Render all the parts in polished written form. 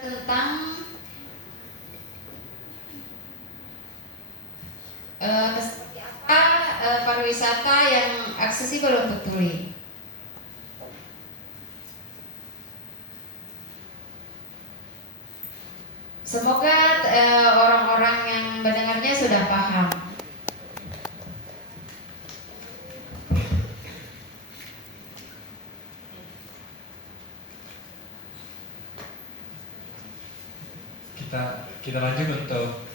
tentang seperti apa pariwisata yang aksesibel untuk tuli. Semoga orang-orang yang mendengarnya sudah paham. Kita lanjut untuk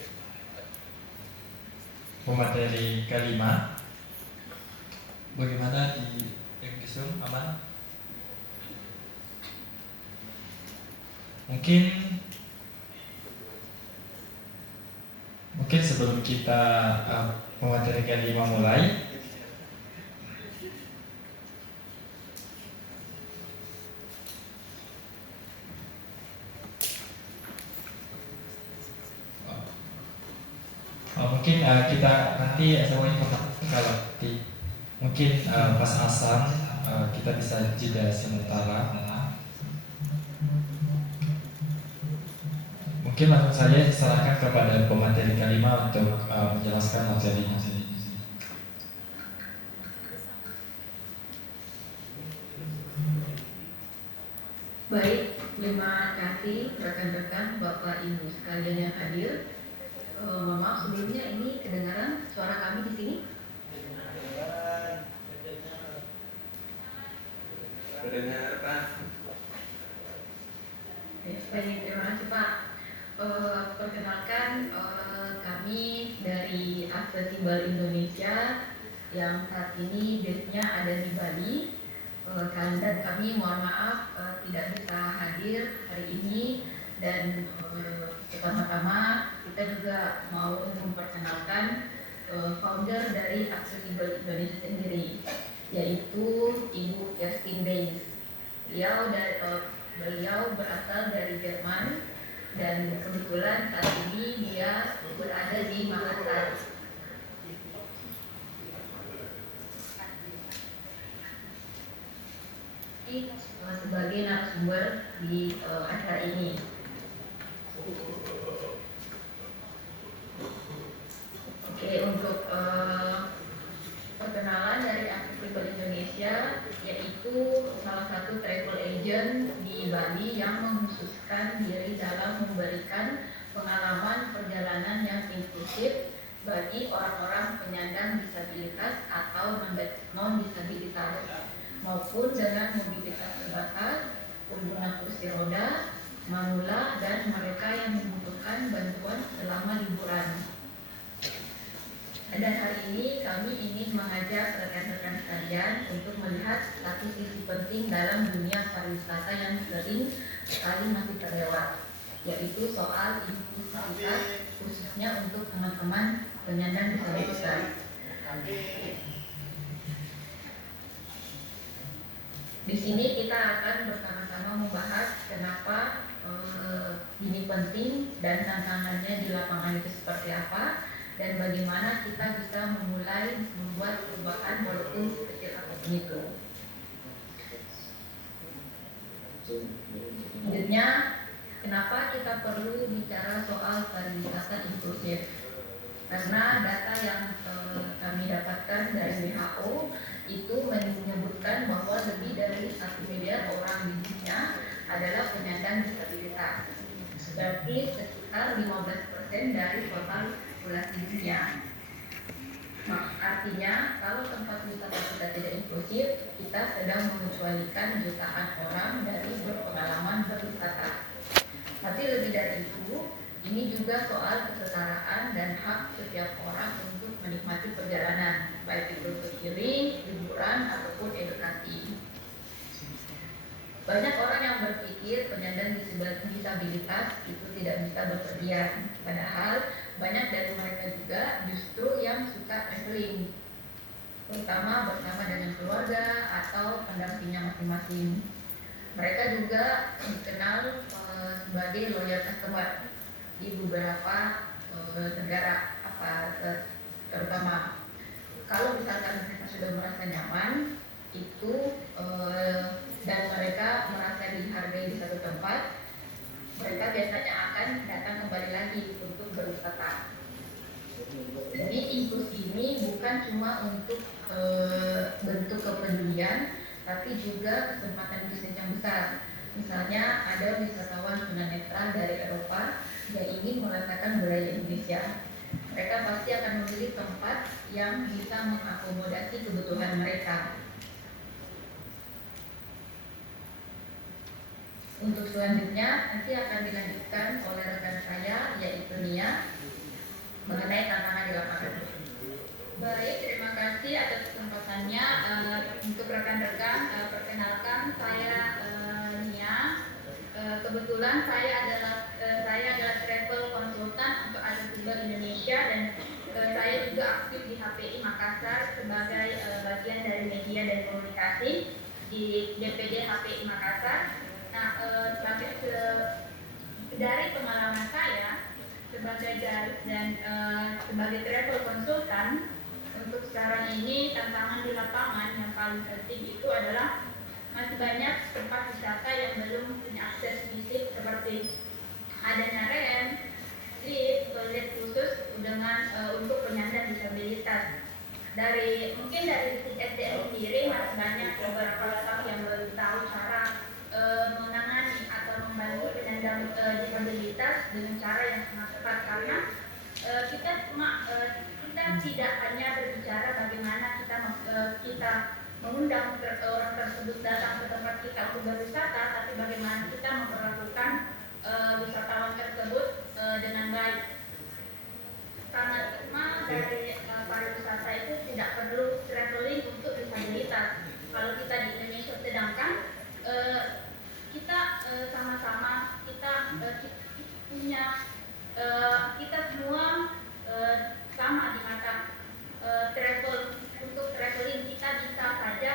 pemateri kelima. Bagaimana di Zoom, aman? Mungkin sebelum kita pemateri kelima mulai, mungkin kita nanti saya informasi kalau mungkin pas asam kita bisa jeda sementara. Mungkin langsung saja diserahkan kepada pemateri kelima untuk menjelaskan materinya. Baik, terima kasih rekan-rekan Bapak Ibu sekalian yang hadir. Mohon maaf sebelumnya, ini kedengaran suara kami di sini? Kedengaran, Pak. Baik, terima kasih Pak. Perkenalkan, kami dari Aksesibel Indonesia yang saat ini base-nya ada di Bali. Dan kami mohon maaf tidak bisa hadir hari ini. Dan pertama-tama kita juga mau memperkenalkan founder dari Aksesibel Indonesia sendiri, yaitu Ibu Kerstin Days. Beliau berasal dari Jerman dan kebetulan saat ini dia berada di Makassar. Sebagai narasumber di acara ini. Oke, untuk perkenalan dari Aksesibel Indonesia, yaitu salah satu travel agent di Bali yang mengkhususkan diri dalam memberikan pengalaman perjalanan yang inklusif bagi orang-orang penyandang disabilitas atau non-disabilitas maupun dengan mobilitas terbatas, pengguna kursi roda, manula, dan mereka yang membutuhkan bantuan selama liburan. Dan hari ini kami ingin mengajak rekan-rekan sekalian untuk melihat satu sisi penting dalam dunia pariwisata yang sering sekali masih terlewat, yaitu soal inklusivitas khususnya untuk teman-teman penyandang disabilitas. Di sini kita akan bersama-sama membahas kenapa ini penting dan tantangannya di lapangan itu seperti apa, dan bagaimana kita bisa memulai membuat perubahan walaupun sekecil apapun itu. Selanjutnya, kenapa kita perlu bicara soal pariwisata inklusif? Karena data yang kami dapatkan dari WHO itu menyebutkan bahwa lebih dari 1 miliar orang di dunia adalah penyandang disabilitas. Berarti sekitar 15% dari total populasi dunia. Artinya, kalau tempat wisata kita tidak inklusif, kita sedang mengecualikan jutaan orang dari berpengalaman berwisata. Tapi lebih dari itu, ini juga soal kesetaraan dan hak setiap orang untuk menikmati perjalanan, baik itu untuk healing, liburan, ataupun edukasi. Banyak orang yang berpikir penyandang disabilitas itu tidak bisa bepergian, padahal banyak dari mereka juga justru yang suka traveling, terutama bersama dengan keluarga atau pendampingnya masing-masing. Mereka juga dikenal sebagai loyal customer di beberapa negara, terutama kalau misalkan mereka sudah merasa nyaman itu dan mereka merasa dihargai di satu tempat, mereka biasanya akan datang kembali lagi untuk berwisata. Jadi inklusi ini bukan cuma untuk bentuk kepedulian, tapi juga kesempatan bisnis yang besar. Misalnya ada wisatawan tunanetra dari Eropa yang ingin merasakan budaya Indonesia. Mereka pasti akan memilih tempat yang bisa mengakomodasi kebutuhan mereka. Untuk selanjutnya nanti akan dilanjutkan oleh rekan saya yaitu Nia mengenai tantangan di lapangan. Baik, terima kasih atas kesempatannya. Untuk rekan-rekan, perkenalkan saya Nia. Kebetulan saya adalah travel konsultan untuk Accessible Indonesia dan saya juga aktif di HPI Makassar sebagai bagian dari media dan komunikasi di DPD HPI Makassar. Nah, dari pengalaman saya sebagai guide dan sebagai travel konsultan, untuk sekarang ini tantangan di lapangan yang paling penting itu adalah masih banyak tempat wisata yang belum punya akses fisik seperti adanya rem, lift, toilet khusus dengan untuk penyandang disabilitas. Mungkin dari sisi SDM sendiri masih banyak beberapa staff yang belum tahu cara menangani atau membantu penyandang disabilitas dengan cara yang sangat tepat, karena kita tidak hanya berbicara bagaimana kita mengundang orang tersebut datang ke tempat kita untuk berwisata, tapi bagaimana kita memperlakukan wisatawan tersebut dengan baik. Karena dari pariwisata itu tidak perlu traveling untuk disabilitas. Kalau kita di Indonesia, sedangkan kita sama-sama punya kita semua sama di mata travel. Untuk traveling kita bisa saja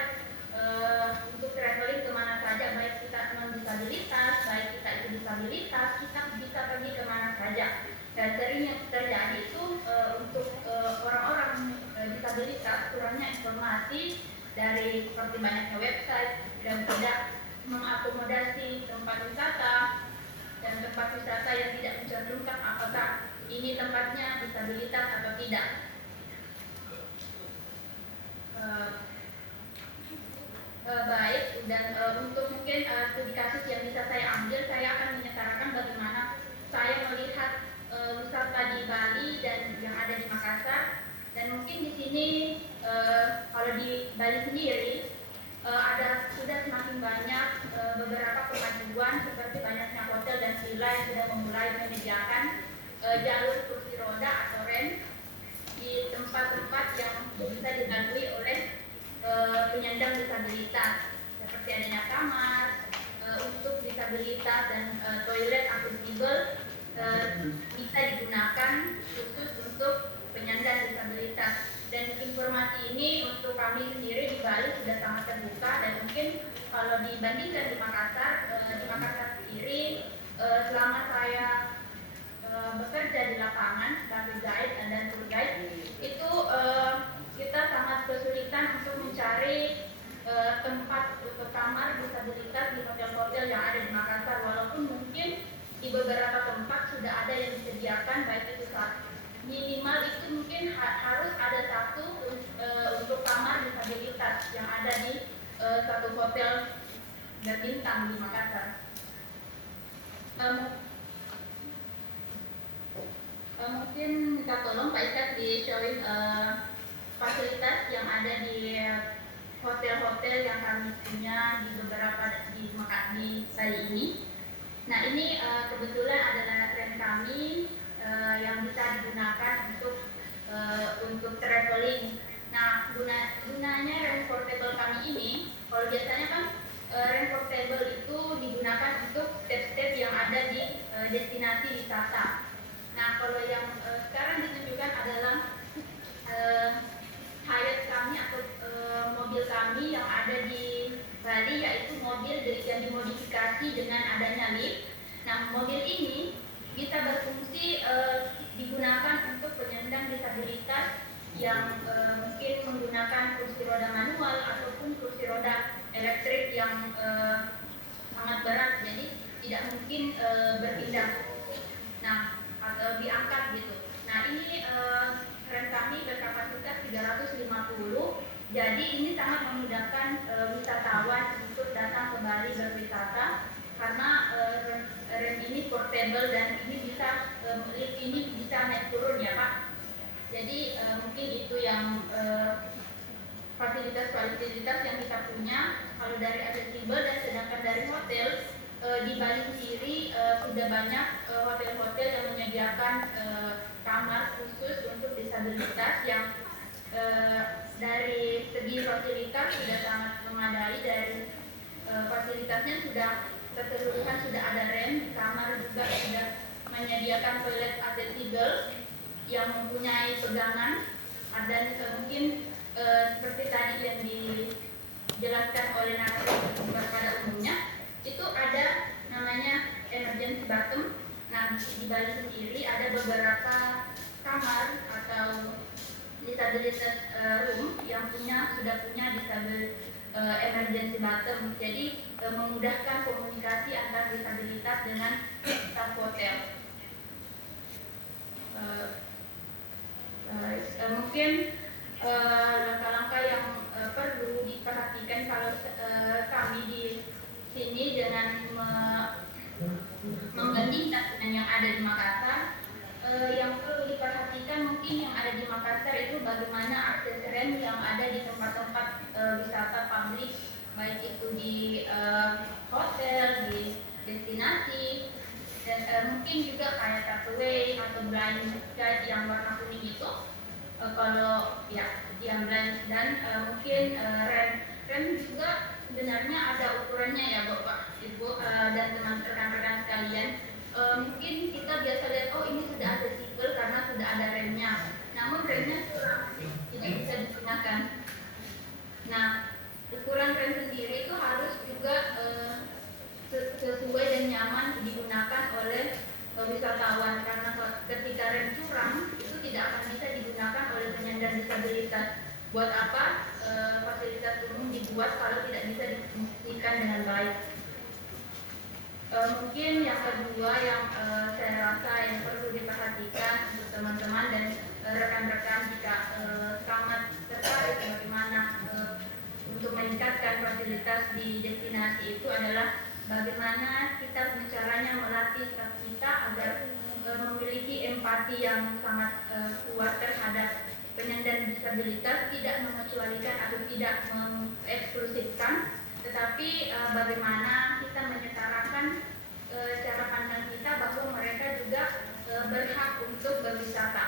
untuk traveling kemana saja, baik kita non disabilitas, baik kita itu disabilitas, kita bisa pergi kemana saja. Dan sering yang terjadi itu untuk orang-orang disabilitas kurangnya informasi dari seperti banyaknya website dan tidak mengakomodasi tempat wisata dan tempat wisata yang tidak mencantumkan apakah ini tempatnya disabilitas atau tidak. Baik, dan untuk mungkin studi kasus yang bisa saya ambil, saya akan menyetarakan bagaimana saya melihat wisata di Bali dan yang ada di Makassar. Dan mungkin di sini kalau di Bali sendiri sudah semakin banyak beberapa kemajuan seperti banyaknya hotel dan villa yang sudah memulai menyediakan jalur kursi roda atau rem di tempat-tempat yang bisa dilalui oleh penyandang disabilitas, seperti adanya kamar untuk disabilitas dan toilet aksesibel bisa digunakan khusus untuk penyandang disabilitas. Dan informasi ini untuk kami sendiri di Bali sudah sangat terbuka, dan mungkin kalau dibandingkan di Makassar sendiri selama saya bekerja di lapangan sebagai guide dan tour guide itu kita sangat kesulitan untuk mencari tempat untuk kamar disabilitas di hotel-hotel yang ada di Makassar, walaupun mungkin di beberapa tempat sudah ada yang disediakan, baik itu minimal itu mungkin harus ada satu untuk kamar disabilitas yang ada di satu hotel berbintang di Makassar. Mungkin minta tolong Pak Ikat di showing fasilitas yang ada di hotel-hotel yang kami punya di beberapa di Bali ini. Nah, ini kebetulan adalah tren kami yang bisa digunakan untuk traveling. Nah, gunanya rem portable kami ini, kalau biasanya kan rem portable itu digunakan untuk step-step yang ada di destinasi wisata. Nah, kalau yang sekarang ditunjukkan adalah Hyatt kami atau mobil kami yang ada di Bali, yaitu mobil yang dimodifikasi dengan adanya lift. Nah, mobil ini bisa berfungsi digunakan untuk penyandang disabilitas yang mungkin menggunakan kursi roda manual ataupun kursi roda elektrik yang sangat berat. Jadi tidak mungkin berpindah, nah atau diangkat gitu. Nah ini rem kami berkapasitas 350, jadi ini sangat memudahkan wisatawan untuk datang kembali berwisata karena rem ini portable dan ini bisa lift ini bisa naik turun ya Pak. Jadi mungkin itu yang fasilitas-fasilitas yang kita punya kalau dari accessible, dan sedangkan dari hotel di Bali sendiri sudah banyak hotel-hotel yang menyediakan kamar khusus untuk disabilitas yang dari segi fasilitas sudah sangat memadai. Dari fasilitasnya sudah keseluruhan sudah ada rem, kamar juga sudah menyediakan toilet accessible yang mempunyai pegangan, dan mungkin seperti tadi yang dijelaskan oleh narasumber pada umumnya itu ada namanya emergency bottom. Nah di Bali sendiri ada beberapa kamar atau disabilitas room yang sudah punya emergency bottom, jadi memudahkan komunikasi antar disabilitas dengan staf hotel. Mungkin langkah-langkah yang perlu diperhatikan kalau kami di sini dengan membandingkan dengan yang ada di Makassar. Yang perlu diperhatikan mungkin yang ada di Makassar itu bagaimana akses rem yang ada di tempat-tempat wisata publik, baik itu di hotel, di destinasi, dan mungkin juga kayak takeaway atau blind guide yang warna kuning itu. Kalau ya yang blind, dan mungkin rem juga sebenarnya ada ukurannya ya Bapak Ibu dan rekan-rekan sekalian. Mungkin kita biasa lihat oh ini sudah accessible karena sudah ada remnya, namun remnya kurang, tidak bisa digunakan. Nah ukuran rem sendiri itu harus juga sesuai dan nyaman digunakan oleh wisatawan, karena ketika rem curang itu tidak akan bisa digunakan oleh penyandang disabilitas. Buat apa fasilitas umum dibuat kalau tidak bisa difungsikan dengan baik? Mungkin yang kedua yang saya rasa yang perlu diperhatikan untuk teman-teman dan rekan-rekan jika sangat tertarik bagaimana untuk meningkatkan fasilitas di destinasi itu adalah bagaimana kita caranya melatih staff kita agar memiliki empati yang sangat kuat terhadap penyandang disabilitas, tidak mengecualikan atau tidak mengeksklusifkan, tetapi bagaimana kita menyetarakan cara pandang kita bahwa mereka juga berhak untuk berwisata.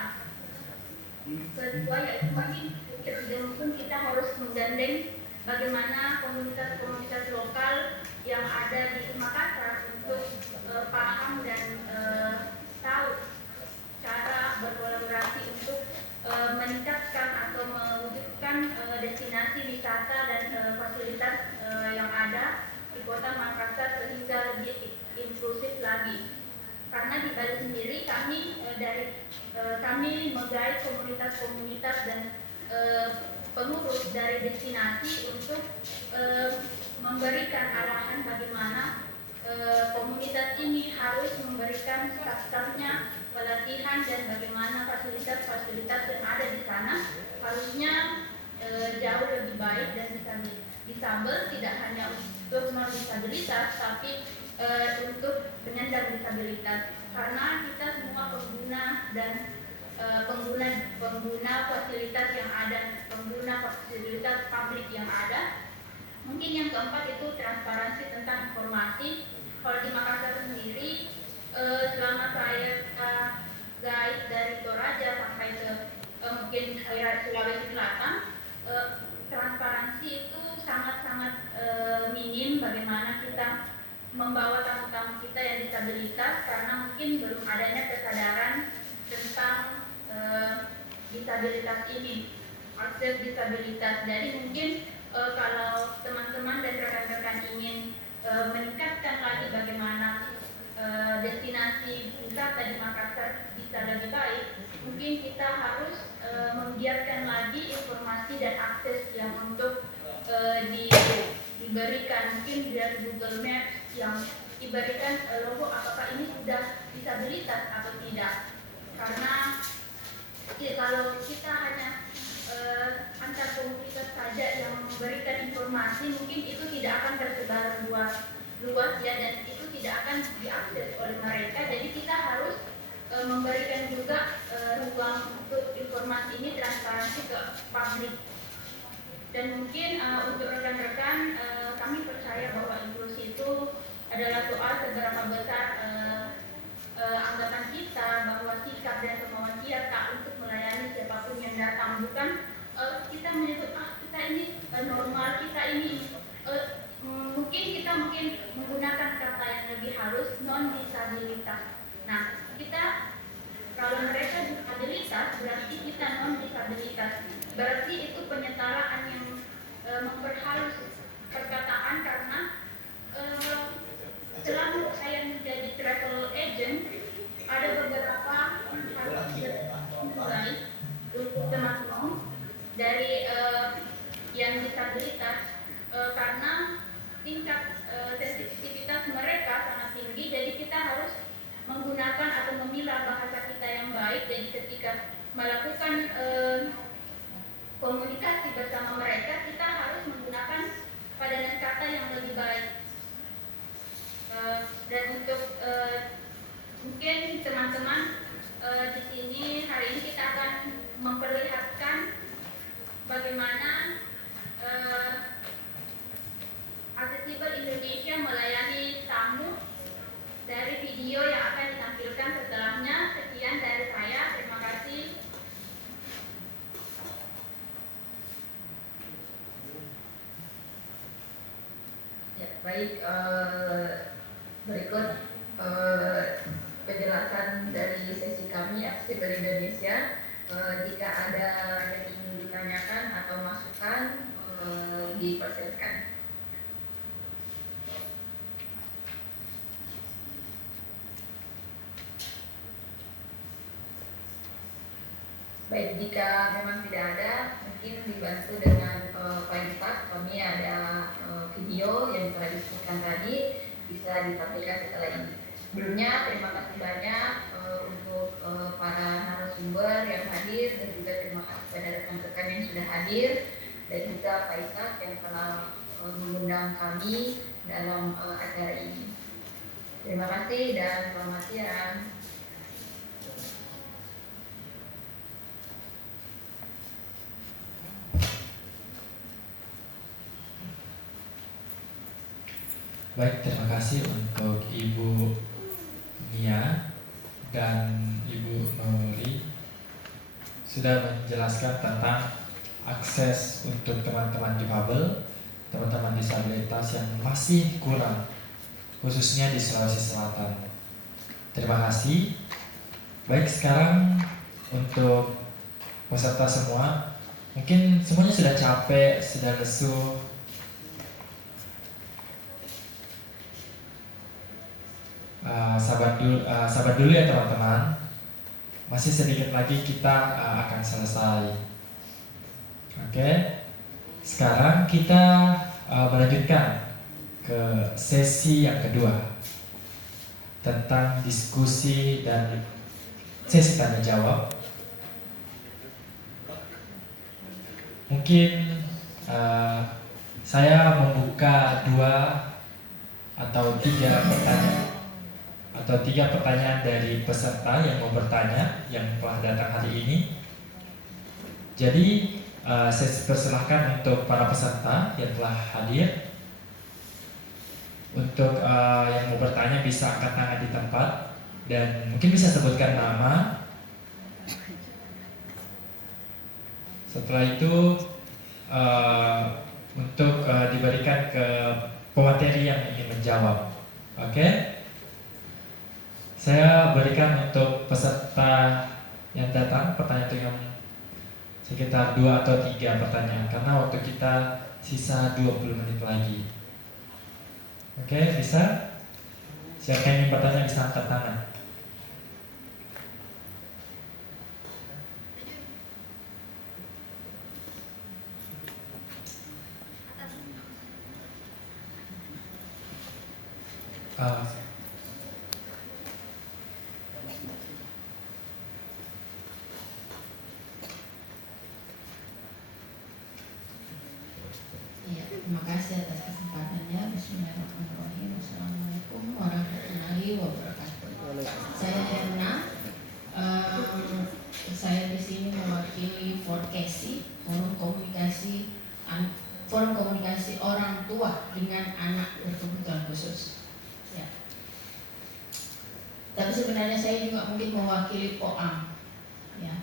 Kedua yaitu mungkin kita harus menggandeng bagaimana komunitas-komunitas lokal yang ada di Makassar untuk paham dan tahu cara berkolaborasi untuk meningkatkan atau mewujudkan destinasi wisata dan fasilitas yang ada di kota Makassar sehingga lebih inklusif lagi. Karena di Bali sendiri kami menggait komunitas-komunitas dan pengurus dari destinasi untuk memberikan arahan bagaimana komunitas ini harus memberikan staff-staffnya pelatihan dan bagaimana fasilitas-fasilitas yang ada di sana harusnya jauh lebih baik dan disabel tidak hanya untuk non-disabilitas tapi untuk penyandang disabilitas, karena kita semua pengguna dan pengguna fasilitas yang ada, pengguna fasilitas publik yang ada. Mungkin yang keempat itu transparansi tentang informasi. Kalau di Makassar sendiri, selama saya guide dari Toraja sampai ke mungkin Sulawesi Selatan, transparansi itu sangat-sangat minim bagaimana kita membawa tamu-tamu kita yang disabilitas, karena mungkin belum adanya kesadaran tentang disabilitas ini, akses disabilitas. Jadi mungkin kalau teman-teman dan rekan-rekan ingin meningkatkan lagi bagaimana destinasi wisata di Makassar bisa lebih baik, mungkin kita harus menggiatkan lagi informasi dan akses yang untuk diberikan mungkin dari Google Maps yang diberikan logo apakah ini sudah disabilitas atau tidak. Karena kalau kita hanya antar komunitas saja yang memberikan informasi, mungkin itu tidak akan tersebar luas ya, dan itu tidak akan diakses oleh mereka. Jadi kita harus memberikan juga ruang untuk informasi ini transparansi ke publik. Dan mungkin untuk rekan-rekan, kami percaya bahwa inklusi itu adalah soal seberapa besar anggapan kita bahwa sikap dan kemauan kita untuk melayani siapapun yang datang. Bukan kita menyebut kita ini normal, kita ini mungkin kita menggunakan kata yang lebih halus, non disabilitas. Nah, kita kalau mereka disabilitas berarti kita non disabilitas. Berarti itu penyetaraan yang memperhalus perkataan, karena selama saya menjadi travel agent ada beberapa hal mulai untuk teman-teman dari yang disabilitas karena tingkat sensitivitas mereka sangat tinggi, jadi kita harus menggunakan atau memilah bahasa kita yang baik. Jadi ketika melakukan komunikasi bersama mereka, kita harus menggunakan padanan kata yang lebih baik. Dan untuk mungkin teman-teman di sini hari ini kita akan memperlihatkan bagaimana Accessible Indonesia melayani tamu dari video yang akan ditampilkan setelahnya. Sekian dari saya, terima kasih. Ya, baik, berikut penjelasan dari sesi kami Accessible Indonesia. Jika ada yang ingin ditanyakan atau masukan, dipersilakan. Baik, jika memang tidak ada, mungkin dibantu dengan Pak Infak. Kami ada video yang telah disebutkan tadi, bisa ditampilkan setelah ini. Sebelumnya, terima kasih banyak untuk para narasumber yang hadir, dan juga terima kasih pada rekan-rekan yang sudah hadir, dan juga Pak Infak yang telah mengundang kami dalam acara ini. Terima kasih dan selamat siang. Baik, terima kasih untuk Ibu Nia dan Ibu Nuri sudah menjelaskan tentang akses untuk teman-teman difabel, teman-teman disabilitas yang masih kurang, khususnya di Sulawesi Selatan. Terima kasih. Baik, sekarang untuk peserta semua, mungkin semuanya sudah capek, sudah lesu. Sabar dulu ya teman-teman. Masih sedikit lagi kita akan selesai. Oke. Sekarang kita melanjutkan ke sesi yang kedua tentang diskusi dan sesi tanya jawab. Mungkin saya membuka 2 atau 3 pertanyaan dari peserta yang mau bertanya, yang telah datang hari ini. Jadi saya persilahkan untuk para peserta yang telah hadir. Untuk yang mau bertanya bisa angkat tangan di tempat dan mungkin bisa sebutkan nama. Setelah itu untuk diberikan ke pemateri yang ingin menjawab. Oke? Saya berikan untuk peserta yang datang pertanyaan itu yang sekitar 2 atau 3 pertanyaan karena waktu kita sisa 20 menit lagi. Oke, bisa? Siapa yang ingin bertanya bisa angkat tangan. Uh, Ya, terima kasih atas kesempatannya. Bismillahirrahmanirrahim. Assalamualaikum warahmatullahi wabarakatuh. Saya Erna. Saya di sini mewakili Forkesi, Forum Komunikasi Orang Tua dengan Anak Berkebutuhan Khusus. Ya. Tapi sebenarnya saya juga mungkin mewakili POAM, ya.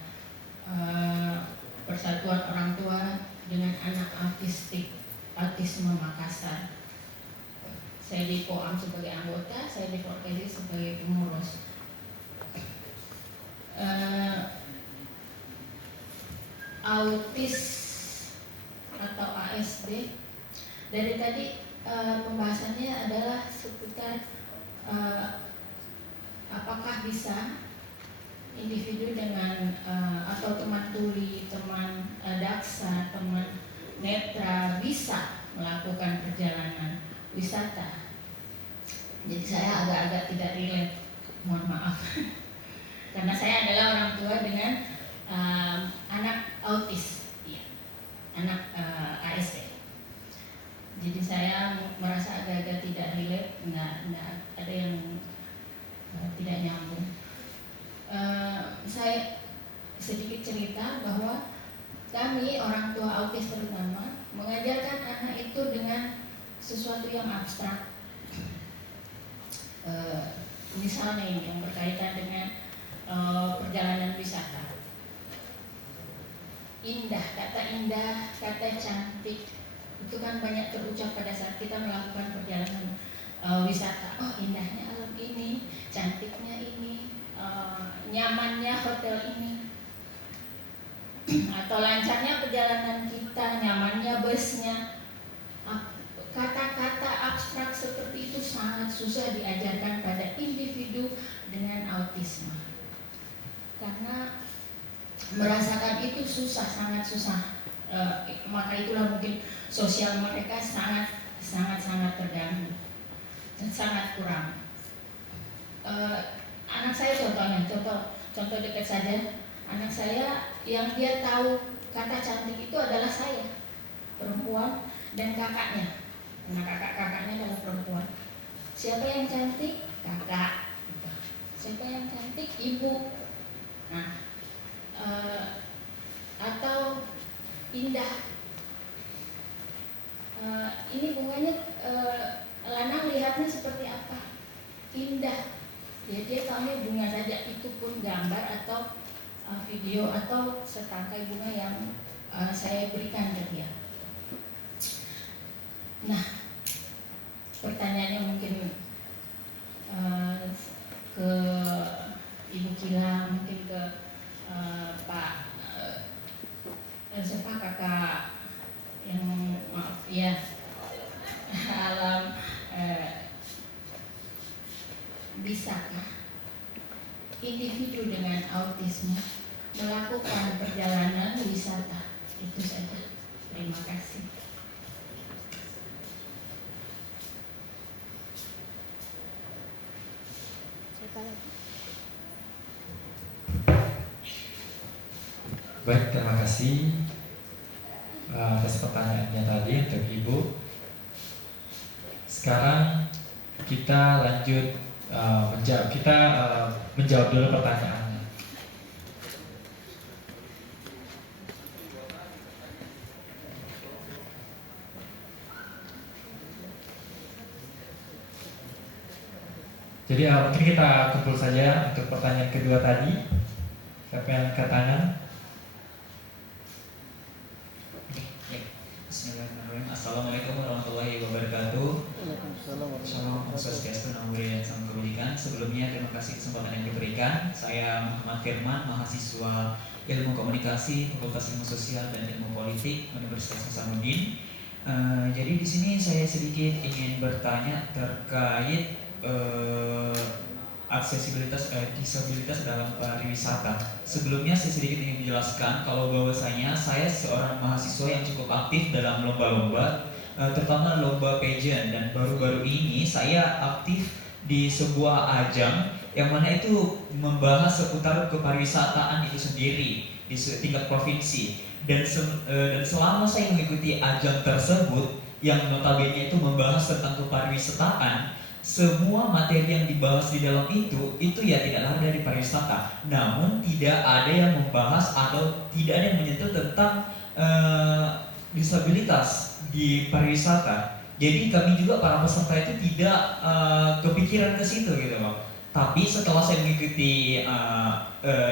Persatuan Orang Tua dengan Anak Autisme Makassar. Saya di POAM sebagai anggota, saya di Forkesi sebagai pengurus. Autis atau ASD, dari tadi pembahasannya adalah seputar apakah bisa individu dengan atau teman tuli, teman daksa, teman netra bisa melakukan perjalanan wisata. Jadi saya agak-agak tidak relate, mohon maaf. Karena saya adalah orang tua dengan anak autis, ya, anak ASD. Jadi saya merasa agak-agak tidak relate, nggak ada yang tidak nyambung. Saya sedikit cerita bahwa kami orang tua autis terutama mengajarkan anak itu dengan sesuatu yang abstrak. Misalnya ini yang berkaitan dengan perjalanan wisata. Indah, kata cantik itu kan banyak terucap pada saat kita melakukan perjalanan wisata. Oh, indahnya alam ini, cantiknya ini, nyamannya hotel ini, atau lancarnya perjalanan kita, nyamannya busnya. Kata-kata abstrak seperti itu sangat susah diajarkan pada individu dengan autisme, karena merasakan itu susah, sangat susah. Maka itulah mungkin sosial mereka sangat terganggu, sangat kurang. Anak saya contoh dekat saja. Anak saya yang dia tahu kata cantik itu adalah saya, perempuan, dan kakaknya. Nah, kakaknya adalah perempuan. Siapa yang cantik? Kakak. Siapa yang cantik? Ibu. Nah, atau indah. Ini bunganya lanang lihatnya seperti apa? Indah. Dia tahunya bunga saja. Itu pun gambar atau video atau setangkai bunga yang saya berikan ke dia. Nah, pertanyaannya mungkin ke Ibu Kila, mungkin ke Pak siapa kakak yang maaf ya alam, bisakah individu dengan autisme melakukan perjalanan wisata? Itu saja. Terima kasih. Baik, terima kasih atas pertanyaannya tadi untuk Ibu. Sekarang kita lanjut menjawab dulu pertanyaannya. Jadi mungkin kita kumpul saja untuk pertanyaan kedua tadi. Siapa yang angkat tangan? Bismillahirrahmanirrahim. Assalamualaikum warahmatullahi wabarakatuh. Shalom, Om Swastiastu, Namo Buddhaya, Salam Kebajikan. Sebelumnya terima kasih kesempatan yang diberikan. Saya Muhammad Firman, mahasiswa Ilmu Komunikasi, Fakultas Ilmu Sosial dan Ilmu Politik, Universitas Hasanuddin. Jadi di sini saya sedikit ingin bertanya terkait aksesibilitas disabilitas dalam pariwisata. Sebelumnya saya sedikit ingin menjelaskan kalau bahwasanya saya seorang mahasiswa yang cukup aktif dalam lomba-lomba, terutama lomba pageant, dan baru-baru ini saya aktif di sebuah ajang yang mana itu membahas seputar kepariwisataan itu sendiri di tingkat provinsi. Dan selama saya mengikuti ajang tersebut yang notabene itu membahas tentang kepariwisataan, semua materi yang dibahas di dalam itu ya tidaklah dari pariwisata. Namun tidak ada yang membahas atau tidak ada yang menyentuh tentang disabilitas di pariwisata. Jadi kami juga para peserta itu tidak kepikiran ke situ gitu loh. Tapi setelah saya mengikuti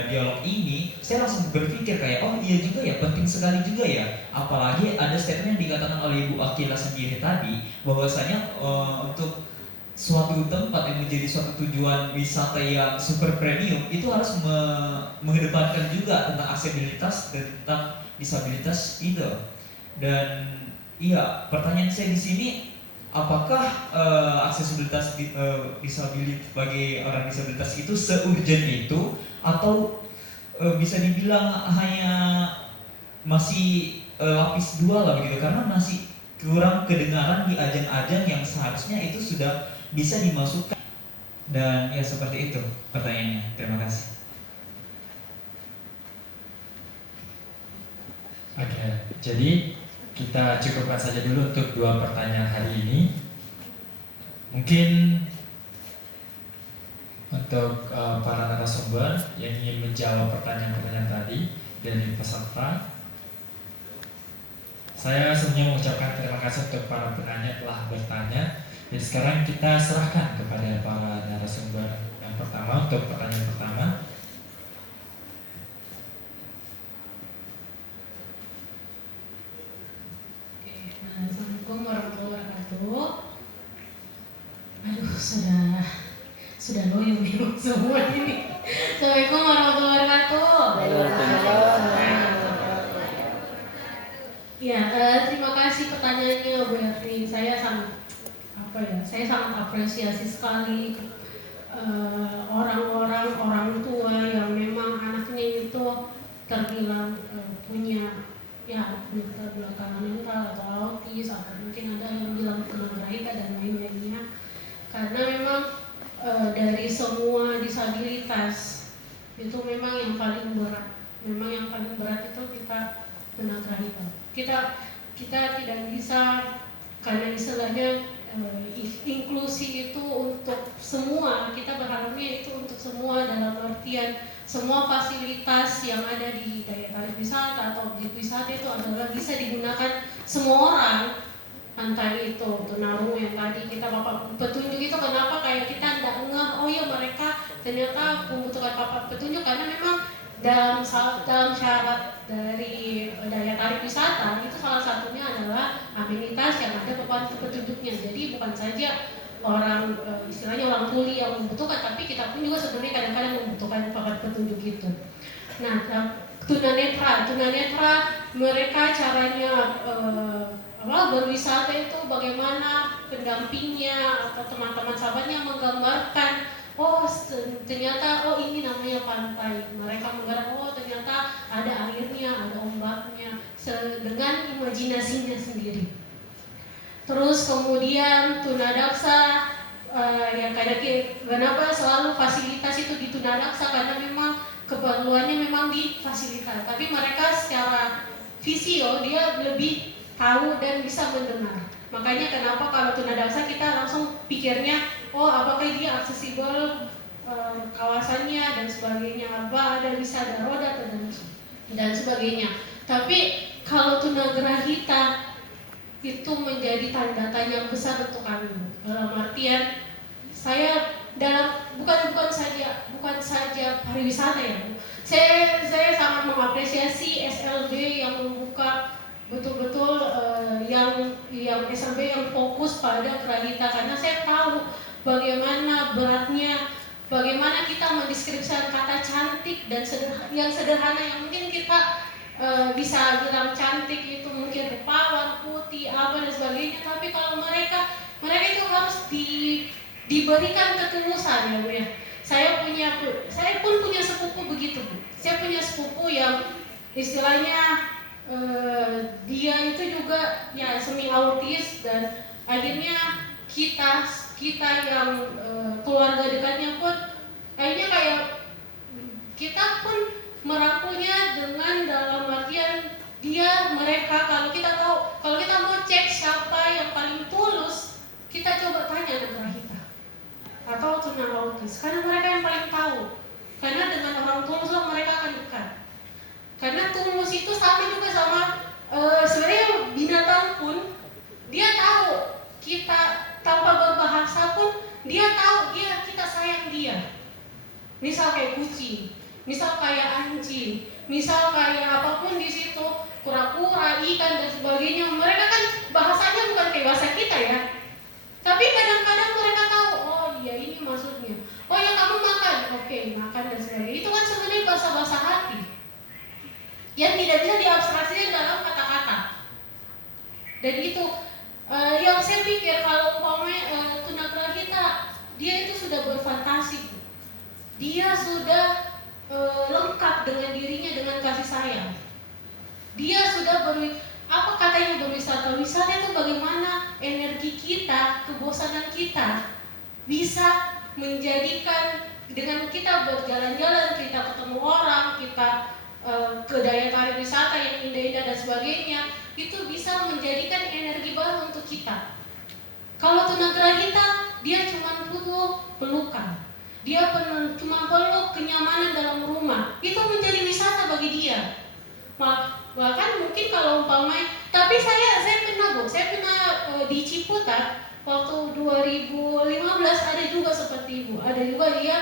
dialog ini, saya langsung berpikir kayak, oh iya juga ya, penting sekali juga ya. Apalagi ada statement yang dikatakan oleh Ibu Akila sendiri tadi, bahwasanya untuk suatu tempat yang menjadi suatu tujuan wisata yang super premium itu harus mengedepankan juga tentang aksesibilitas dan tentang disabilitas itu. Dan iya, pertanyaan saya di sini, apakah aksesibilitas disabilitas bagi orang disabilitas itu seurgent itu, atau bisa dibilang hanya masih lapis 2 lah begitu, karena masih kurang kedengaran di ajang-ajang yang seharusnya itu sudah bisa dimasukkan. Dan ya seperti itu pertanyaannya. Terima kasih. Oke, jadi kita cukupkan saja dulu untuk 2 pertanyaan hari ini. Mungkin untuk para narasumber yang ingin menjawab pertanyaan-pertanyaan tadi dari peserta, saya sebenarnya mengucapkan terima kasih untuk para penanya telah bertanya. Dan sekarang kita serahkan kepada para narasumber yang pertama untuk pertanyaan pertama. Assalamualaikum warahmatullahi wabarakatuh. Aduh, sudah loyo bingung semua ini. Assalamualaikum warahmatullahi wabarakatuh. Ya, terima kasih pertanyaannya Bu Erni. Saya sangat apresiasi sekali orang tua yang memang anaknya itu terbilang punya belakang mental atau autis, atau mungkin ada yang bilang tunagrahita dan lain-lainnya. Karena memang dari semua disabilitas itu memang yang paling berat. Memang yang paling berat itu kita tunagrahita. Kita tidak bisa, karena istilahnya inklusi itu untuk semua. Kita berharapnya itu untuk semua, dalam artian semua fasilitas yang ada di daya tarik wisata atau objek wisata itu adalah bisa digunakan semua orang. Entah itu tunarungu yang tadi kita papan petunjuk itu, kenapa kayak kita tidak ngeh, oh ya mereka ternyata membutuhkan papan petunjuk, karena memang dalam syarat dari daya tarik wisata itu salah satunya adalah amenitas yang ada papan petunjuknya. Jadi bukan saja orang istilahnya orang tuli yang membutuhkan, tapi kita pun juga sebenarnya kadang-kadang membutuhkan papan petunjuk itu. Nah, tunanetra mereka caranya berwisata itu bagaimana pendampingnya atau teman-teman sahabatnya menggambarkan, oh ternyata ini namanya pantai. Mereka menggambarkan, oh ternyata ada airnya, ada ombaknya, dengan imajinasinya sendiri. Terus kemudian tunadaksa, kenapa selalu fasilitas itu di tunadaksa, karena memang keperluannya memang di fasilitas. Tapi mereka secara visio dia lebih tahu dan bisa mendengar. Makanya kenapa kalau tunadaksa kita langsung pikirnya, oh apakah dia aksesibel kawasannya dan sebagainya, apa ada bisa ada roda dan sebagainya. Tapi kalau tunagrahita itu menjadi tanda tanya yang besar untuk kami. Dalam artian saya bukan saja pariwisata ya. Saya sangat mengapresiasi SLB yang membuka betul-betul yang SLB yang fokus pada grahita, karena saya tahu bagaimana beratnya, bagaimana kita mendeskripsikan kata cantik dan yang sederhana yang mungkin kita bisa bilang cantik itu mungkin rupawan, putih, apa dan sebagainya. Tapi kalau mereka itu harus diberikan ketulusan ya Bu ya. Saya pun punya sepupu begitu Bu. Saya punya sepupu yang istilahnya dia itu juga ya semi autis, dan akhirnya kita kita yang keluarga dekatnya pun kayaknya kayak kita pun merangkulnya dengan dalam artian mereka. Kalau kita mau cek siapa yang paling tulus, kita coba tanya negara kita atau tunarautis, karena mereka yang paling tahu. Karena dengan orang tulus mereka akan dekat. Karena tulus itu sama juga sama sebenarnya binatang pun dia tahu kita tanpa berbahasa pun dia tahu kita sayang dia. Misal kayak kucing, misal kayak anjing, misal kayak apapun di situ, kura-kura, ikan dan sebagainya. Mereka kan bahasanya bukan kayak bahasa kita ya. Tapi kadang-kadang mereka tahu, oh iya ini maksudnya. Oh ya kamu makan, oke makan dan sebagainya. Itu kan sebenarnya bahasa-bahasa hati yang tidak bisa diabstraksikan dalam kata-kata. Dan itu yang saya pikir kalau umpamanya tunagrahita dia itu sudah berfantasi, dia sudah lengkap dengan dirinya dengan kasih sayang. Dia sudah apa katanya berwisata. Wisata itu bagaimana energi kita, kebosanan kita bisa menjadikan dengan kita berjalan-jalan, kita ketemu orang, kita ke daya tarik wisata yang indah-indah dan sebagainya, itu bisa menjadikan energi baru untuk kita. Kalau tunagrahita dia cuma butuh pelukan, dia cuma peluk kenyamanan dalam rumah, itu menjadi wisata bagi dia. Bahkan mungkin kalau umpamanya, tapi saya pernah di Ciputat waktu 2015 ada juga seperti Ibu, ada juga dia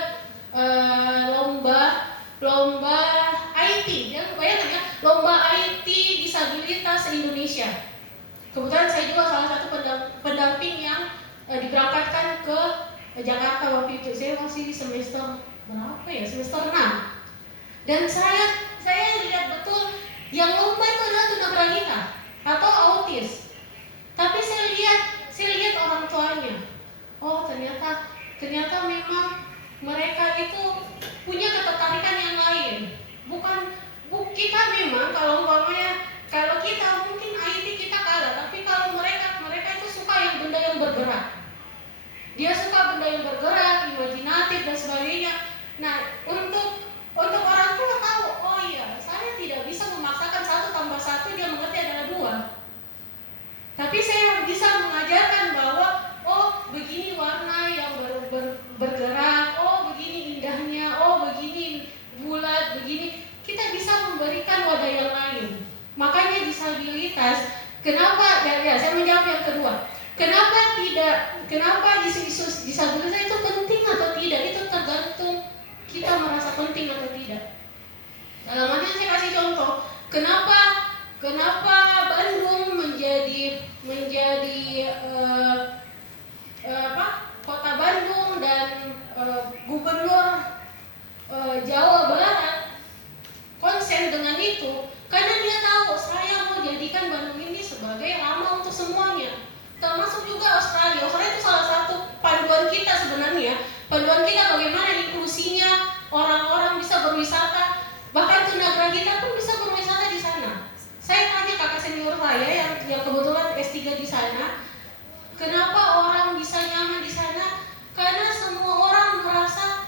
lomba IT, ya bayangkan ya, lomba IT disabilitas Indonesia. Kebetulan saya juga salah satu pendamping yang diberangkatkan ke Jakarta waktu itu. Saya masih semester berapa ya? Semester 6. Dan saya lihat betul yang lomba itu adalah tunagrahita atau autis. Tapi saya lihat orang tuanya. Oh, ternyata memang mereka itu punya ketertarikan yang lain. Kita memang kalau kita mungkin IT kita kalah, tapi kalau mereka itu suka yang benda yang bergerak. Dia suka benda yang bergerak, imajinatif dan sebagainya. Nah, untuk orang tua tahu, oh iya, saya tidak bisa memaksakan 1+1 dia mengerti adalah 2. Tapi saya bisa mengajarkan bahwa oh begini warna yang bergerak, oh begini indahnya, oh begini bulat, begini. Kita bisa memberikan wadah yang lain. Makanya disabilitas, kenapa? Ya, saya menjawab yang kedua. Kenapa disabilitas itu penting atau tidak? Itu tergantung kita merasa penting atau tidak. Dalam artian saya kasih contoh. Kenapa Bandung menjadi kota Bandung dan gubernur Jawa Barat konsen dengan itu, karena dia tahu saya mau jadikan Bandung ini sebagai ramah untuk semuanya, termasuk juga Australia. Australia itu salah satu panduan kita sebenarnya. Panduan kita bagaimana inklusinya, orang-orang bisa berwisata, bahkan tunagrahita pun bisa berwisata di sana. Saya tanya kakak senior saya yang kebetulan S3 di sana, kenapa orang bisa nyaman di sana? Karena semua orang merasa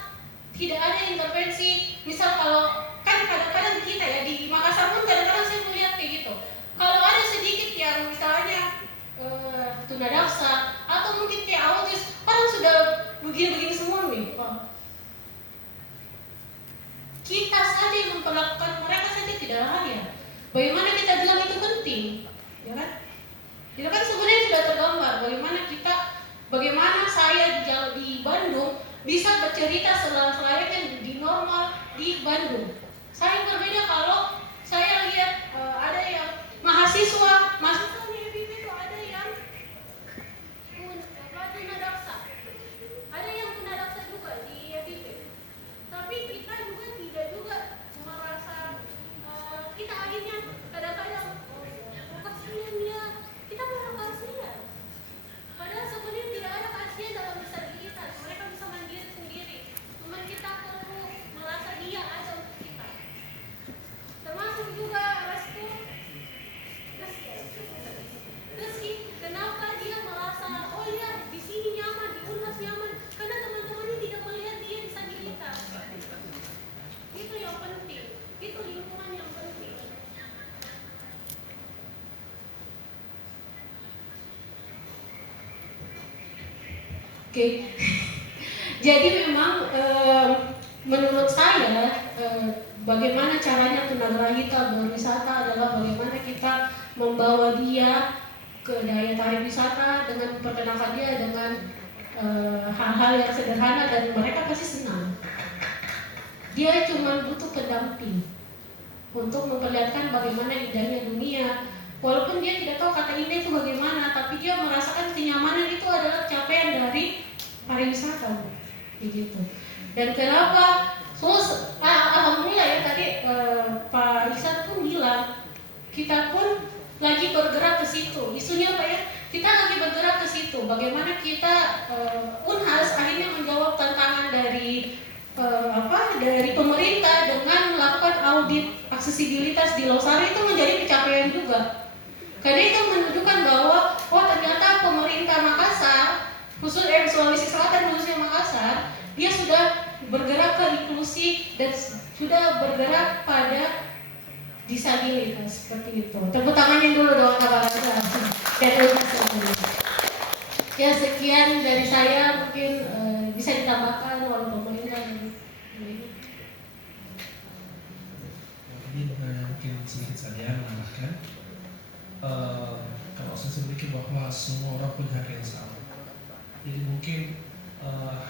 tidak ada intervensi. Misal kalau kan kadang-kadang kita ya di Makassar pun kadang-kadang saya melihat kayak gitu. Kalau ada sedikit yang misalnya tunadaksa atau mungkin kayak autis, orang sudah begini-begini semua nih. Kita saja yang memperlakukan mereka saja tidak layak. Bagaimana kita bilang itu penting, ya kan? Itu kan sebenarnya sudah tergambar bagaimana saya di Bandung bisa bercerita selayaknya di normal di Bandung. Saya berbeda kalau saya lihat ada yang mahasiswa di FIP itu ada yang tunadaksa, ada yang tunadaksa juga di FIP. Tapi kita juga tidak juga merasa kita akhirnya kadang-kadang kasihan dia, kita malah kasihan. Padahal sebenarnya tidak ada kasihan dalam disabilitas, mereka bisa mandiri sendiri. Cuma kita perlu merasa dia ada untuk kita. Termasuk juga Restu, kenapa dia merasa oh ya di sini nyaman, di Unpad Oke. Jadi memang menurut saya bagaimana caranya tunagrahita berwisata adalah bagaimana kita membawa dia ke daya tarik wisata dengan memperkenalkan dia dengan hal-hal yang sederhana dan mereka pasti senang. Dia cuma butuh pendamping untuk memperlihatkan bagaimana indahnya dunia. Walaupun dia tidak tahu kata indah itu bagaimana, tapi dia merasakan kenyamanan itu adalah capaian dari pariwisata, begitu. Dan kenapa? Alhamdulillah ya tadi Pak Iksan pun bilang kita pun lagi bergerak ke situ. Isunya apa ya? Kita lagi bergerak ke situ. Bagaimana kita Unhas akhirnya menjawab tantangan dari dari pemerintah dengan melakukan audit aksesibilitas di Losari itu menjadi pencapaian juga. Karena itu menunjukkan bahwa ternyata pemerintah Makassar, khususnya Sulawesi Selatan khususnya Makassar, dia sudah bergerak ke inklusi dan sudah bergerak pada disabilitas seperti itu. Tepuk tangannya dulu dong kawan Ya sekian dari saya, mungkin bisa ditambahkan oleh pemerintah. Ini mungkin sedikit saja menambahkan. Kalau saya berpikir bahwa semua orang punya hak yang sama. Jadi mungkin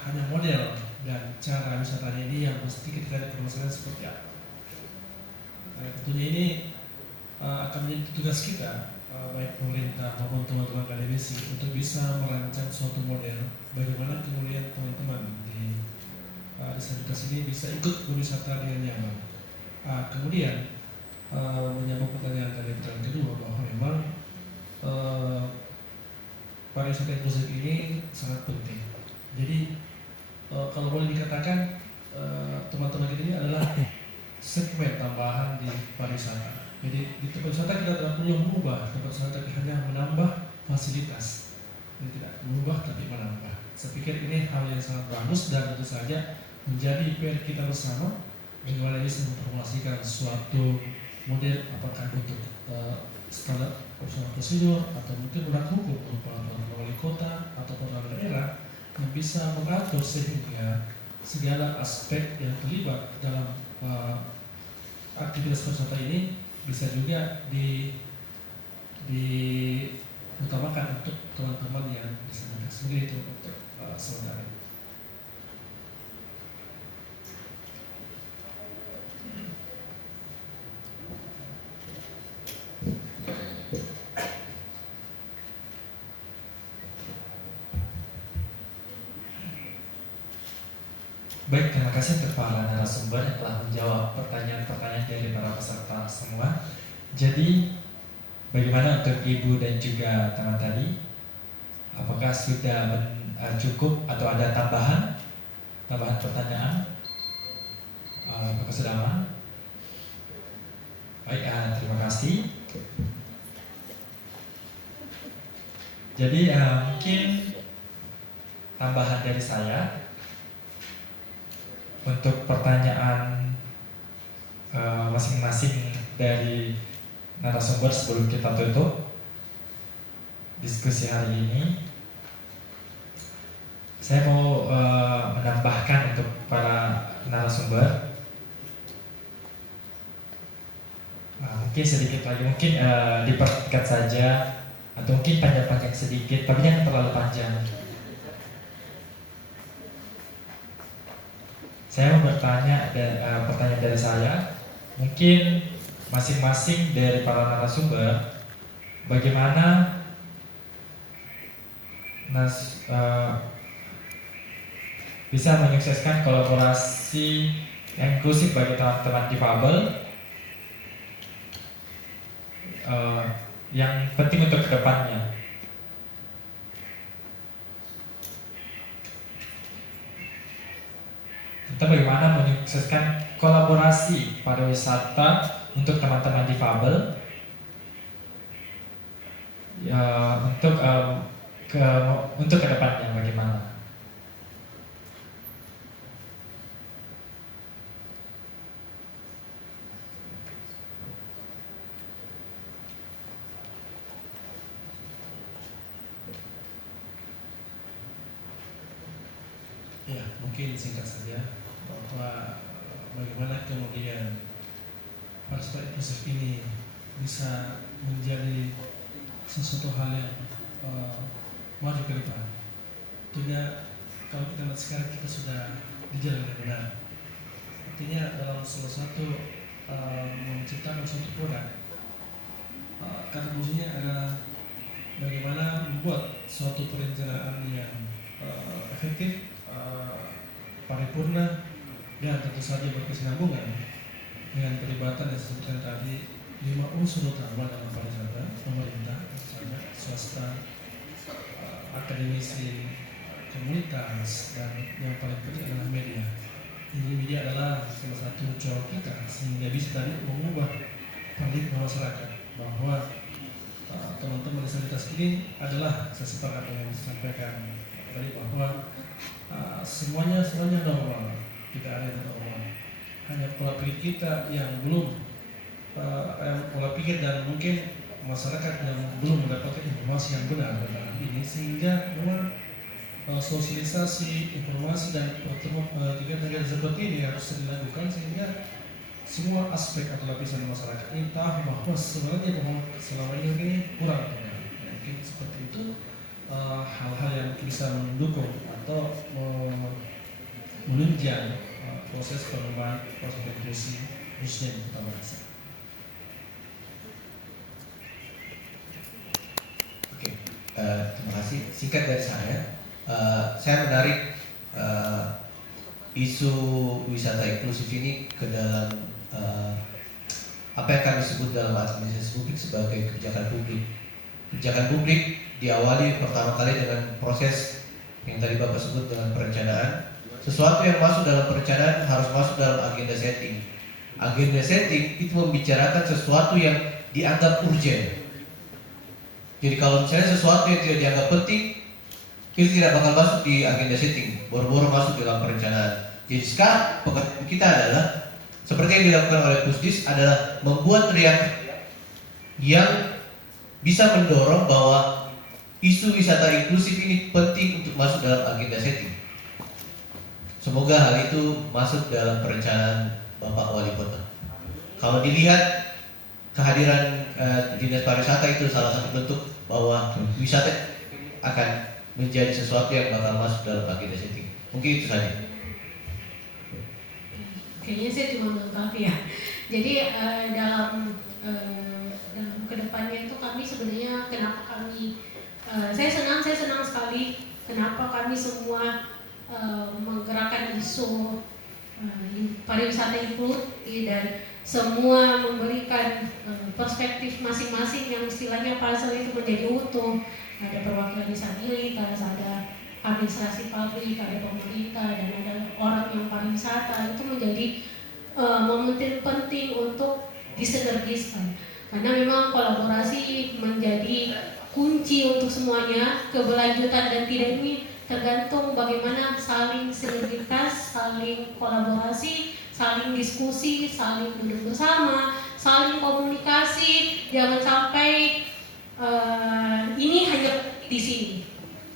hanya model dan cara wisatanya ini yang mesti kita lihat permasalahan seperti apa. Tentunya ini akan menjadi tugas kita, baik pemerintah maupun teman-teman akademisi, untuk bisa merancang suatu model bagaimana kemudian teman-teman di disabilitas ini bisa ikut berwisata dengan nyaman. Kemudian menyambung pertanyaan dari pertanyaan kedua, bahwa memang pariwisata inklusif ini sangat penting. Jadi kalau boleh dikatakan teman-teman kita ini adalah segmen tambahan di pariwisata. Jadi di tempat wisata kita tidak perlu mengubah tempat wisata, tapi hanya menambah fasilitas. Ini tidak mengubah tapi menambah. Saya pikir ini hal yang sangat bagus dan tentu saja menjadi PR kita bersama bagaimana bisa memformulasikan suatu model, apakah untuk standar operasional prosedur atau mungkin produk hukum untuk peraturan wali kota atau peraturan daerah yang bisa mengatur sehingga segala aspek yang terlibat dalam aktivitas wisata ini bisa juga diutamakan untuk teman-teman yang disabilitas. Mungkin itu untuk sementara. Baik, terima kasih untuk para narasumber yang telah menjawab pertanyaan-pertanyaan dari para peserta semua. Jadi, bagaimana untuk Ibu dan juga teman tadi? Apakah sudah cukup atau ada tambahan pertanyaan? Apakah sudah aman? Baik, terima kasih. Jadi, mungkin tambahan dari saya untuk pertanyaan masing-masing dari narasumber sebelum kita tutup diskusi hari ini. Saya mau menambahkan untuk para narasumber mungkin sedikit lagi, mungkin dipercepat saja atau mungkin panjang-panjang sedikit, tapi jangan terlalu panjang. Saya mau bertanya, pertanyaan dari saya, mungkin masing-masing dari para narasumber, bagaimana bisa menyukseskan kolaborasi yang inklusif bagi teman-teman difabel, yang penting untuk kedepannya. Kita bagaimana menyukseskan kolaborasi pariwisata untuk teman-teman difabel, untuk kedepannya bagaimana? mungkin singkat saja bahwa bagaimana kemudian partisipasi inklusif ini bisa menjadi sesuatu hal yang maju ke depan. Tentunya kalau kita lihat sekarang kita sudah di jalan yang benar. Artinya dalam salah satu menciptakan suatu produk, kata kuncinya adalah bagaimana membuat suatu perencanaan yang efektif, paripurna, dan tentu saja berkesinambungan dengan pelibatan yang disebutkan tadi 5 unsur utama dalam pariwisata: pemerintah, swasta, akademisi, komunitas, dan yang paling penting adalah media. Ini media adalah salah satu corong kita sehingga bisa tadi mengubah paradigma masyarakat bahwa teman-teman disabilitas ini adalah, saya sepakat dengan yang disampaikan tadi bahwa semuanya normal, tidak ada yang normal. Hanya pola pikir kita yang belum pola pikir dan mungkin masyarakat yang belum mendapatkan informasi yang benar tentang ini, sehingga memang sosialisasi informasi dan pertemuan kegiatan seperti ini harus dilakukan sehingga semua aspek atau lapisan masyarakat ini tahu bahwa sebenarnya bahwa selama ini kurang. Mungkin seperti itu hal-hal yang bisa mendukung atau menunjang proses pengembangan proses inklusi khususnya di Kota Makassar. Oke, terima kasih. Singkat dari saya menarik isu wisata inklusif ini ke dalam apa yang kami sebut dalam administrasi publik sebagai kebijakan publik. Kebijakan publik diawali pertama kali dengan proses yang tadi Bapak sebut dengan perencanaan. Sesuatu yang masuk dalam perencanaan harus masuk dalam agenda setting. Agenda setting itu membicarakan sesuatu yang dianggap urgent. Jadi kalau misalnya sesuatu yang tidak dianggap penting, itu tidak bakal masuk di agenda setting, boro-boro masuk dalam perencanaan. Jadi sekarang pekerjaan kita adalah seperti yang dilakukan oleh Pusdis adalah membuat riak yang bisa mendorong bahwa isu wisata inklusif ini penting untuk masuk dalam agenda setting. Semoga hal itu masuk dalam perencanaan Bapak Wali Kota. Kalau dilihat kehadiran dinas pariwisata itu salah satu bentuk bahwa wisata akan menjadi sesuatu yang bakal masuk dalam agenda setting. Mungkin itu saja. Kayaknya saya cuma melengkapi ya. Jadi dalam kedepannya itu kami sebenarnya kenapa kami saya senang sekali kenapa kami semua menggerakkan isu pariwisata inklusif dan semua memberikan perspektif masing-masing yang istilahnya puzzle itu menjadi utuh. Ada perwakilan disabilitas, ada administrasi publik, ada pemerintah, dan ada orang yang pariwisata. Itu menjadi momentum penting untuk disinergiskan. Karena memang kolaborasi menjadi kunci untuk semuanya. Keberlanjutan dan tidak ini tergantung bagaimana saling sinergitas, saling kolaborasi, saling diskusi, saling duduk bersama, saling komunikasi. Jangan sampai ini hanya di sini.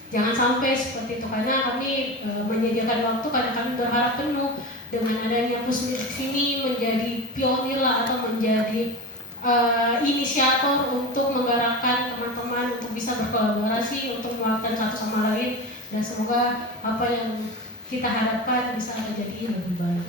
Jangan sampai seperti itu karena kami menyediakan waktu karena kami berharap penuh dengan adanya Pusdis di sini menjadi pionir lah atau menjadi inisiator untuk menggerakkan teman-teman untuk bisa berkolaborasi untuk melakukan satu sama lain, dan semoga apa yang kita harapkan bisa terjadi lebih baik.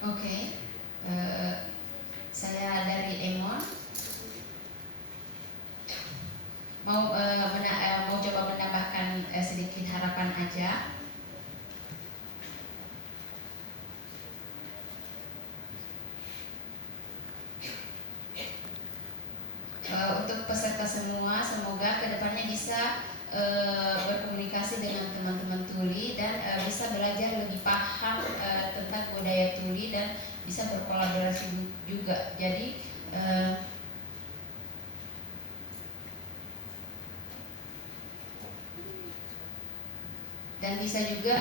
Oke, saya dari Emon mau coba menambahkan sedikit harapan aja. Untuk peserta semua, semoga kedepannya bisa berkomunikasi dengan teman-teman tuli dan bisa belajar lebih paham tentang budaya tuli dan bisa berkolaborasi juga. Jadi dan bisa juga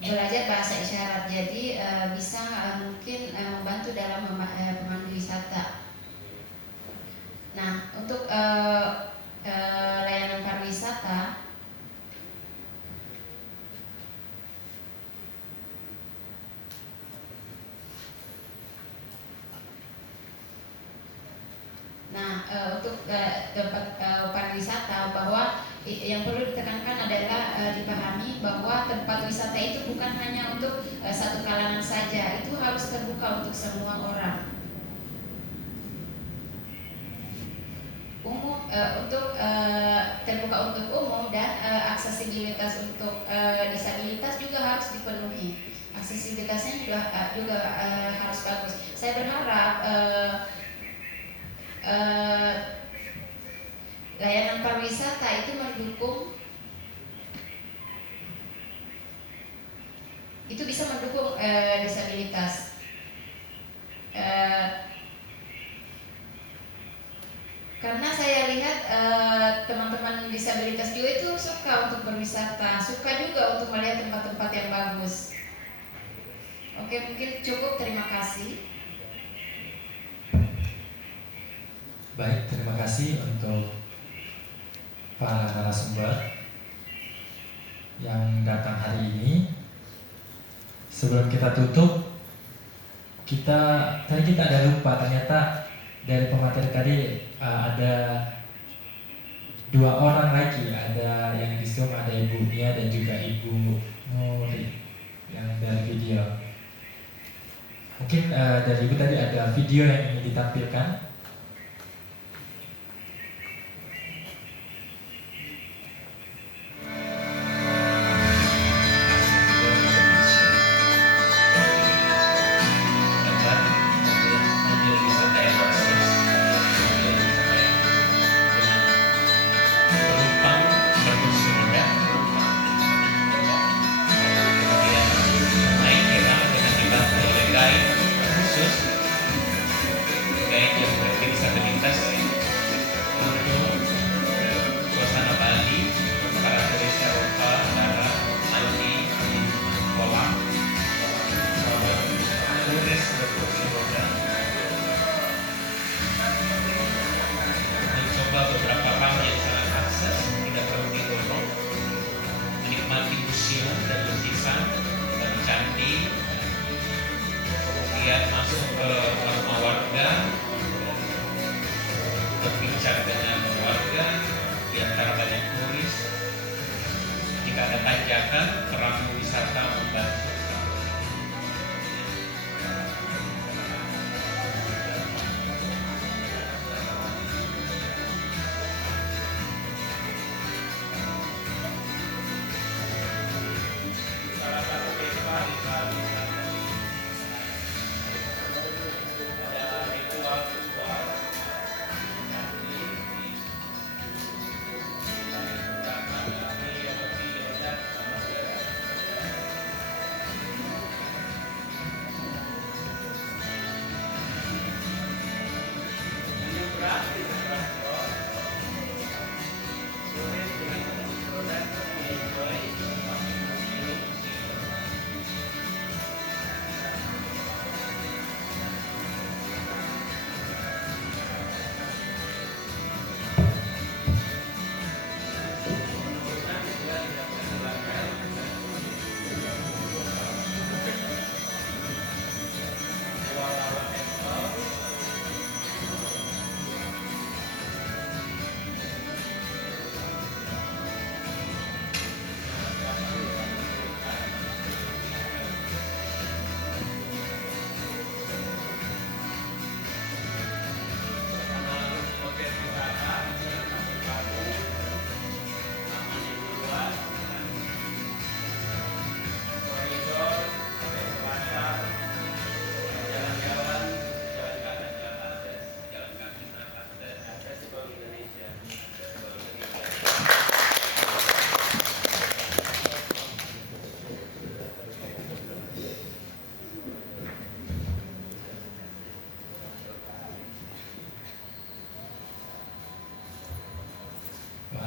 belajar bahasa isyarat, jadi bisa mungkin membantu dalam pemandu wisata. Nah, untuk layanan pariwisata, untuk tempat pariwisata, bahwa yang perlu ditekankan adalah dipahami bahwa tempat wisata itu bukan hanya untuk satu kalangan saja, itu harus terbuka untuk semua orang. Untuk terbuka untuk umum, dan aksesibilitas untuk disabilitas juga harus dipenuhi. Aksesibilitasnya juga harus bagus. Saya berharap layanan pariwisata itu bisa mendukung disabilitas. Karena saya lihat teman-teman disabilitas juga itu suka untuk berwisata, suka juga untuk melihat tempat-tempat yang bagus. Oke, mungkin cukup, terima kasih. Baik, terima kasih untuk para narasumber yang datang hari ini. Sebelum kita tutup, tadi kita ada lupa, ternyata dari pemateri tadi ada 2 orang lagi, ada yang di Zoom, ada Ibu Nia dan juga Ibu Nuri yang dari video. Mungkin dari Ibu tadi ada video yang ingin ditampilkan.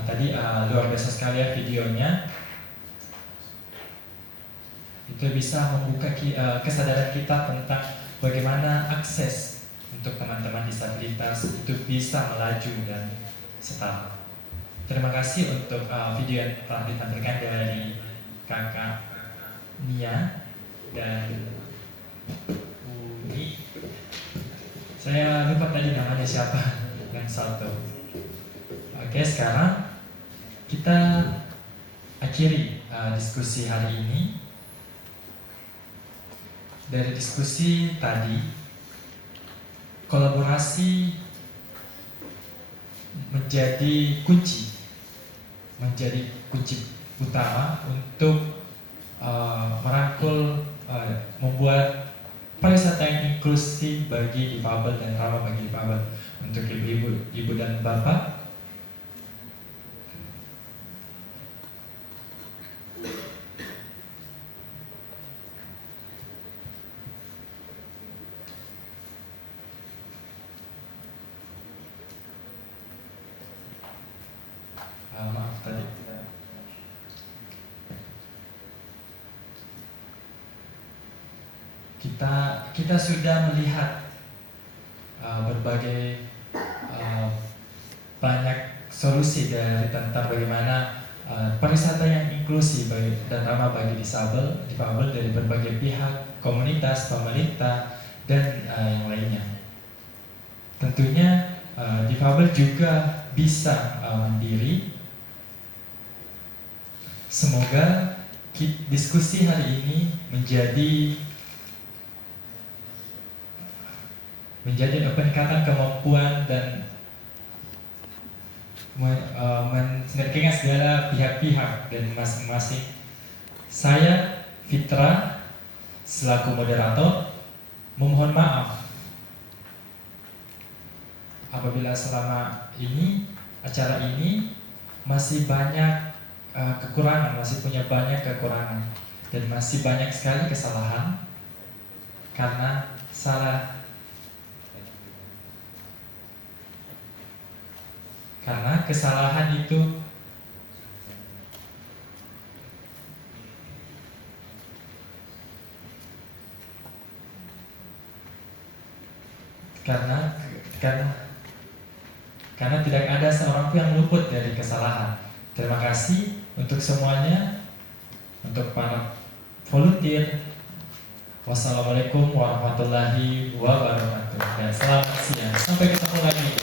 Tadi luar biasa sekali ya videonya. untuk bisa membuka kesadaran kita tentang bagaimana akses untuk teman-teman disabilitas itu bisa melaju dan setara. Terima kasih untuk video yang telah ditampilkan dari Kakak Nia dan Uni. Saya lupa tadi namanya siapa yang satu. Oke, sekarang kita akhiri diskusi hari ini. Dari diskusi tadi, kolaborasi menjadi kunci utama untuk merangkul, membuat pariwisata yang inklusif bagi difabel dan ramah bagi difabel. Untuk ibu dan bapak, maaf tadi. Kita sudah melihat berbagai banyak solusi dari tentang bagaimana pariwisata yang inklusif dan ramah bagi difabel dari berbagai pihak, komunitas, pemerintah, dan yang lainnya. Tentunya difabel juga bisa mandiri. Semoga diskusi hari ini menjadi peningkatan kemampuan dan mensinergikan segala pihak-pihak dan masing-masing. Saya Fitra selaku moderator memohon maaf apabila selama ini acara ini masih banyak kekurangan, masih punya banyak kekurangan dan masih banyak sekali kesalahan karena kesalahan itu karena tidak ada seorang pun yang luput dari kesalahan. Terima kasih untuk semuanya, untuk para volunteer. Wassalamualaikum warahmatullahi wabarakatuh dan selamat siang. Sampai ketemu lagi.